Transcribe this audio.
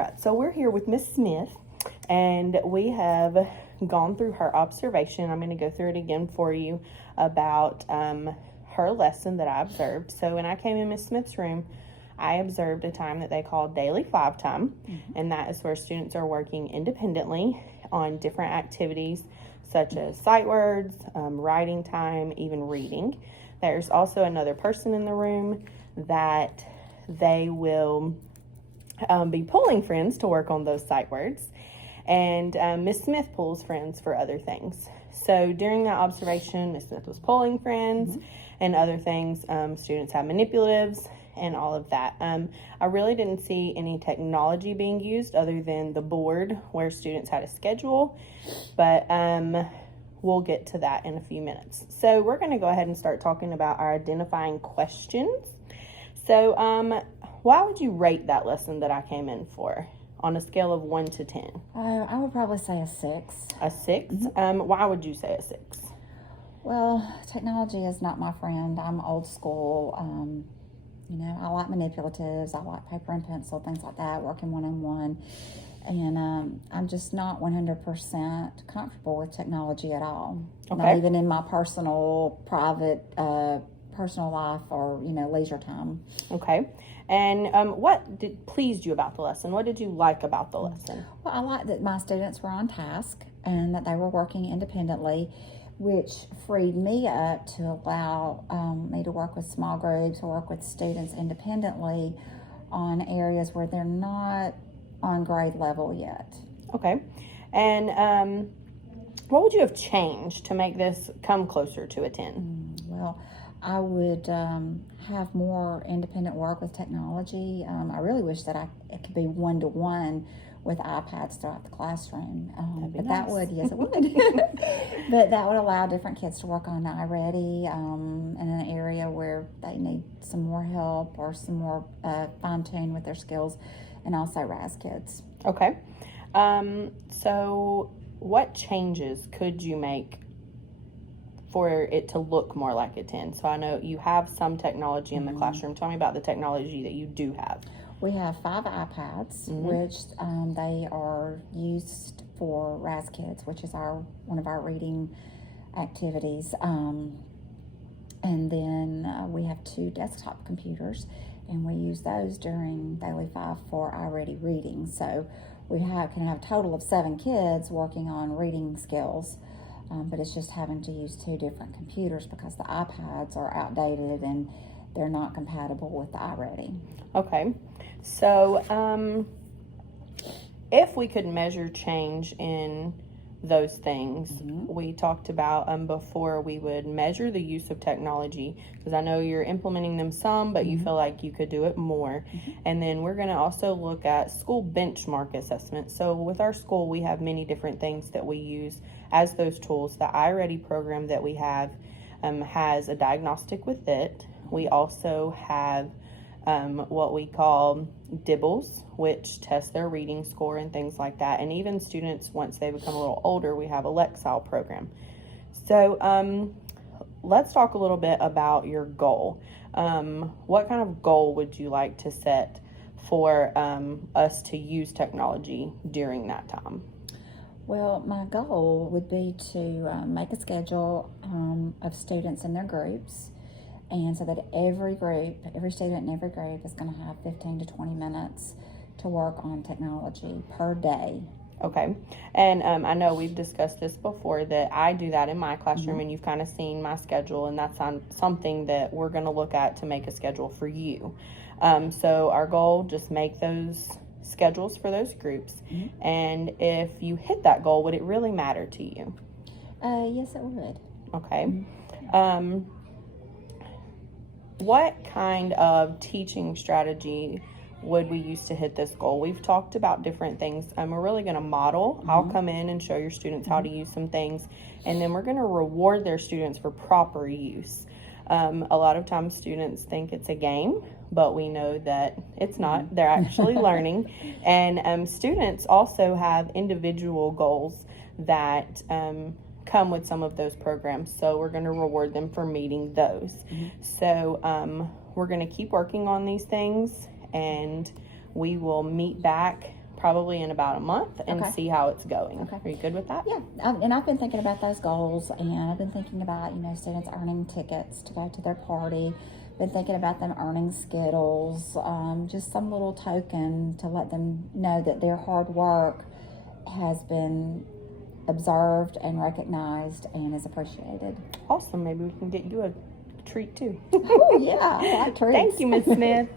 right, so we're here with Miss Smith, and we have gone through her observation. I'm going to go through it again for you about her lesson that I observed. So when I came in Miss Smith's room, I observed a time that they call daily 5 time, and that is where students are working independently on different activities such as sight words, writing time, even reading. There's also another person in the room that they will be pulling friends to work on those sight words, and Miss Smith pulls friends for other things. So during that observation, Miss Smith was pulling friends and other things. Students have manipulatives and all of that. I really didn't see any technology being used other than the board where students had a schedule, but we'll get to that in a few minutes. So we're going to go ahead and start talking about our identifying questions. So why would you rate that lesson that I came in for on a scale of 1 to 10? I would probably say a 6. A 6? Why would you say a 6? Well, technology is not my friend. I'm old school. I like manipulatives. I like paper and pencil, things like that, working one-on-one. And I'm just not 100% comfortable with technology at all. Okay. Not even in my personal, private, personal life or, leisure time. Okay. And what pleased you about the lesson? What did you like about the lesson? Well, I like that my students were on task and that they were working independently, which freed me up to allow me to work with small groups or work with students independently on areas where they're not on grade level yet. Okay. And what would you have changed to make this come closer to a 10? Well, I would have more independent work with technology. I really wish that it could be one-to-one with iPads throughout the classroom. But nice. that would, yes, it would. But that would allow different kids to work on iReady in an area where they need some more help or some more fine-tune with their skills, and also RAS kids. Okay. So what changes could you make for it to look more like a 10? So I know you have some technology in the classroom. Tell me about the technology that you do have. We have 5 iPads, which they are used for RAS kids, which is one of our reading activities. And then we have 2 desktop computers, and we use those during Daily 5 for iReady reading. So we can have a total of 7 kids working on reading skills. But it's just having to use 2 different computers because the iPads are outdated and they're not compatible with the iReady. Okay. So if we could measure change in those things, we talked about before we would measure the use of technology, because I know you're implementing them some, but you feel like you could do it more. And then we're going to also look at school benchmark assessment. So with our school, we have many different things that we use as those tools. The iReady program that we have has a diagnostic with it. We also have what we call DIBELS, which test their reading score and things like that. And even students, once they become a little older, we have a Lexile program. So let's talk a little bit about your goal. What kind of goal would you like to set for us to use technology during that time? Well, my goal would be to make a schedule of students in their groups, and so that every student in every group is going to have 15 to 20 minutes to work on technology per day. Okay. And I know we've discussed this before, that I do that in my classroom, and you've kind of seen my schedule, and that's something that we're going to look at to make a schedule for you. So our goal, just make those schedules for those groups. And if you hit that goal, would it really matter to you? Yes, it would. Okay. What kind of teaching strategy would we use to hit this goal? We've talked about different things. We're really going to model. I'll come in and show your students how to use some things, and then we're going to reward their students for proper use. A lot of times students think it's a game, but we know that it's not. They're actually learning. And students also have individual goals that come with some of those programs, so we're going to reward them for meeting those. So we're going to keep working on these things, and we will meet back probably in about a month and Okay. see how it's going. Okay. Are you good with that? Yeah, and I've been thinking about those goals, and I've been thinking about, students earning tickets to go to their party. Been thinking about them earning Skittles, just some little token to let them know that their hard work has been observed and recognized and is appreciated. Awesome. Maybe we can get you a treat too. Oh yeah, I like treats. Thank you, Miss Smith.